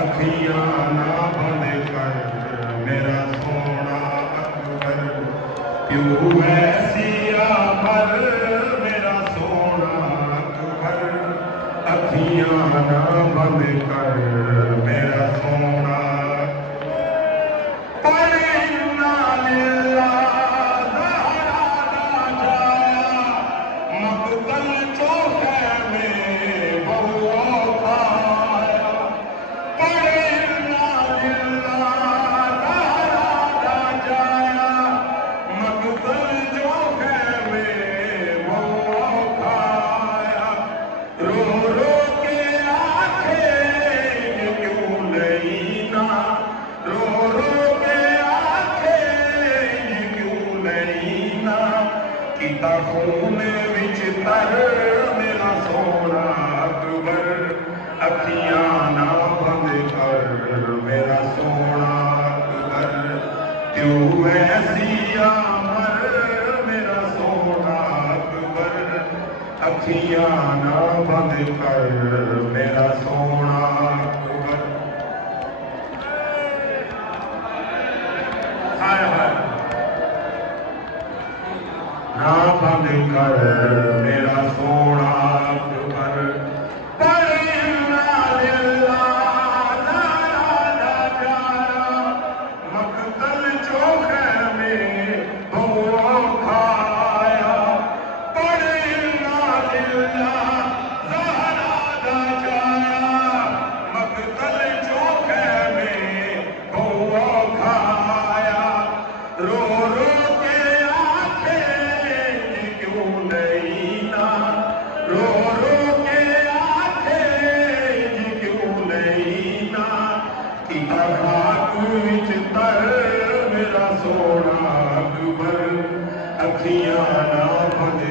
अखियां ना बंद कर मेरा सोना अकबर, क्यों ऐसिया पर मेरा सोना अकबर, अखियां ना बंद कर मेरा सोना। खून विच तर मेरा सोना अकबर, अखियां ना बंद कर मेरा सोना अकबर, क्यों ऐसिया मर मेरा सोना अकबर, अखियां ना बंद कर मेरा सोना अकबर। हाय हाय ना बंद कर मेरा सोना अकबर, मकतल चौखे में बहु खाया, मकतल चौखे में बहु खाया, रो रो मेरा सोना अकबर, अखियां ना बंद